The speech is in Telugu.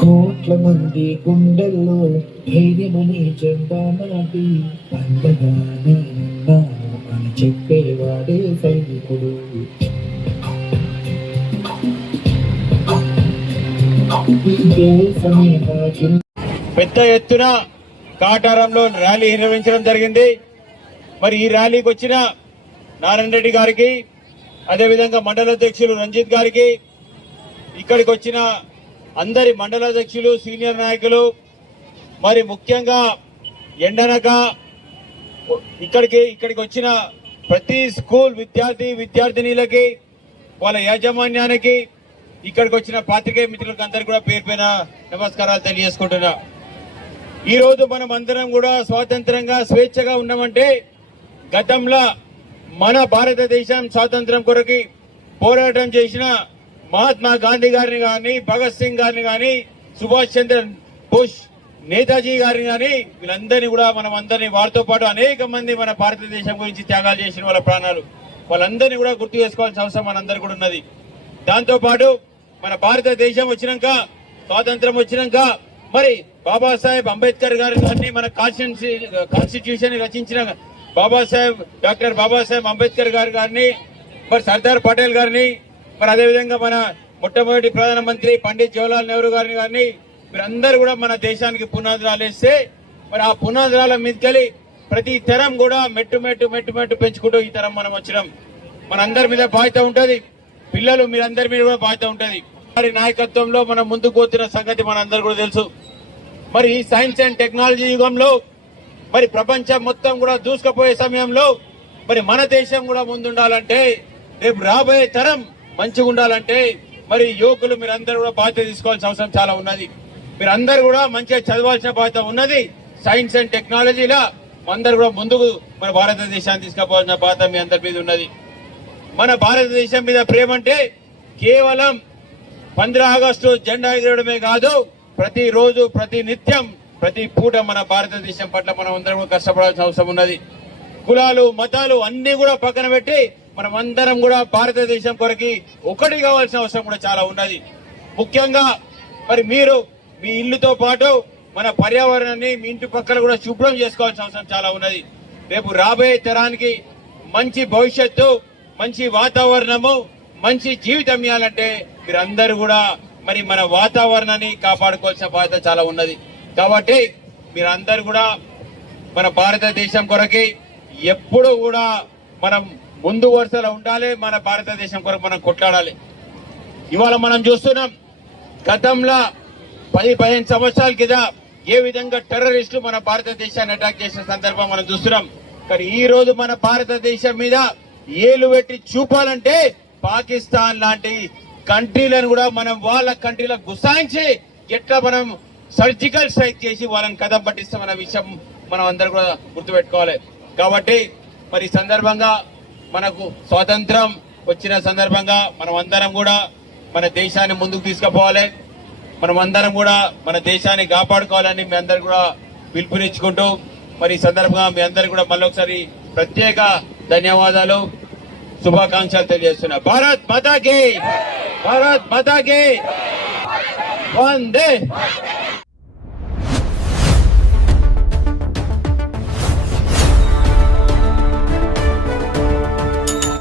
కోట్ల మంది గుండెల్లో ధైర్యమని జెండా నాటి అండగానే ఉన్నాను అని చెప్పేవాడే సైనికుడు. పెద్ద ఎత్తున కాటారంలో ర్యాలీ నిర్వహించడం జరిగింది. మరి ఈ ర్యాలీకి వచ్చిన నారాయణ రెడ్డి గారికి, అదేవిధంగా మండల అధ్యక్షులు రంజిత్ గారికి, ఇక్కడికి వచ్చిన అందరి మండలాధ్యక్షులు, సీనియర్ నాయకులు, మరి ముఖ్యంగా ఎండనక ఇక్కడికి వచ్చిన ప్రతి స్కూల్ విద్యార్థినీలకి, వాళ్ళ యాజమాన్యానికి, ఇక్కడికి వచ్చిన పాత్రికేయ మిత్రులకు అందరికీ కూడా పేరు పైన నమస్కారాలు తెలియజేసుకుంటున్నా. ఈ రోజు మనం అందరం కూడా స్వాతంత్రంగా స్వేచ్ఛగా ఉన్నామంటే గతంలో మన భారతదేశం స్వాతంత్రం కొరకు పోరాటం చేసిన మహాత్మా గాంధీ గారిని కానీ, భగత్ సింగ్ గారిని కానీ, సుభాష్ చంద్ర బోస్, నేతాజీ గారిని కానీ, వీళ్ళందరినీ కూడా మనం అందరినీ, వారితో పాటు అనేక మంది మన భారతదేశం గురించి త్యాగాలు చేసిన వాళ్ళ ప్రాణాలు, వాళ్ళందరినీ కూడా గుర్తు చేసుకోవాల్సిన అవసరం మనందరికీ కూడా ఉన్నది. దాంతో పాటు మన భారతదేశం వచ్చినాక, స్వాతంత్రం వచ్చినాక మరి బాబాసాహెబ్ అంబేద్కర్ గారు కానీ, మన కాన్స్టిట్యూషన్ రచించిన డాక్టర్ బాబాసాహెబ్ అంబేద్కర్ గారు గారిని, మరి సర్దార్ పటేల్ గారిని, మరి అదేవిధంగా మన మొట్టమొదటి ప్రధానమంత్రి పండిత్ జవహర్లాల్ నెహ్రూ గారిని కానీ, మీరందరూ కూడా మన దేశానికి పునాదురాలు వేస్తే, మరి ఆ పునాదురాల మీదకెళ్ళి ప్రతి తరం కూడా మెట్టు పెంచుకుంటూ ఈ తరం మనం వచ్చినాం. మనందరి మీద బాధ్యత ఉంటది, పిల్లలు మీరందరి మీద కూడా బాధ్యత ఉంటది. మరి నాయకత్వంలో మనం ముందుకు పోతున్న సంగతి మనందరూ కూడా తెలుసు. మరి ఈ సైన్స్ అండ్ టెక్నాలజీ యుగంలో మరి ప్రపంచం మొత్తం కూడా దూసుకుపోయే సమయంలో మరి మన దేశం కూడా ముందుండాలంటే, రేపు రాబోయే తరం మంచిగా ఉండాలంటే మరి యువకులు మీరందరూ కూడా బాధ్యత తీసుకోవాల్సిన అవసరం చాలా ఉన్నది. మీరందరూ కూడా మంచిగా చదవాల్సిన బాధ్యత ఉన్నది. సైన్స్ అండ్ టెక్నాలజీలో అందరూ కూడా ముందుకు మన భారతదేశాన్ని తీసుకుపోవాల్సిన బాధ్యత మీ అందరి మీద ఉన్నది. మన భారతదేశం మీద ప్రేమ అంటే కేవలం 15 ఆగస్టు జెండా ఎగరడమే కాదు, ప్రతిరోజు, ప్రతి నిత్యం, ప్రతి పూట మన భారతదేశం పట్ల మనం అందరం కష్టపడాల్సిన అవసరం ఉన్నది. కులాలు, మతాలు అన్ని కూడా పక్కన పెట్టి మనం అందరం కూడా భారతదేశం కొరకు ఒకటి కావాల్సిన అవసరం కూడా చాలా ఉన్నది. ముఖ్యంగా మరి మీరు మీ ఇల్లుతో పాటు మన పర్యావరణాన్ని మీ ఇంటి పక్కన కూడా శుభ్రం చేసుకోవాల్సిన అవసరం చాలా ఉన్నది. రేపు రాబోయే తరానికి మంచి భవిష్యత్తు, మంచి వాతావరణము, మంచి జీవితం ఇవ్వాలంటే మీరందరూ కూడా మరి మన వాతావరణాన్ని కాపాడుకోవాల్సిన బాధ్యత చాలా ఉన్నది. కాబట్టి మీరందరూ కూడా మన భారతదేశం కొరకి ఎప్పుడు కూడా మనం ముందు వరుసలో ఉండాలి. మన భారతదేశం కొరకు మనం కొట్లాడాలి. ఇవాళ మనం చూస్తున్నాం, గతంలో 10-15 సంవత్సరాల కింద ఏ విధంగా టెర్రరిస్టులు మన భారతదేశాన్ని అటాక్ చేసిన సందర్భం మనం చూస్తున్నాం. కానీ ఈ రోజు మన భారతదేశం మీద ఏలు పెట్టి చూపాలంటే పాకిస్తాన్ లాంటి కంట్రీలను కూడా మనం వాళ్ళ కంట్రీలకు గుసాయించి ఎట్లా మనం సర్జికల్ స్ట్రైక్ చేసి వాళ్ళని కథం పట్టిస్తామన్న విషయం మనం అందరూ కూడా గుర్తుపెట్టుకోవాలి. కాబట్టి మరి సందర్భంగా మనకు స్వాతంత్రం వచ్చిన సందర్భంగా మనం అందరం కూడా మన దేశాన్ని ముందుకు తీసుకుపోవాలి. మనం అందరం కూడా మన దేశాన్ని కాపాడుకోవాలని మీ అందరు కూడా పిలుపునిచ్చుకుంటూ మరి ఈ సందర్భంగా మీ అందరు కూడా మళ్ళొకసారి ప్రత్యేక ధన్యవాదాలు, శుభాకాంక్షలు తెలియజేస్తున్నా. భారత్ మాతాకి, భారత్ మాతాకి, వందే.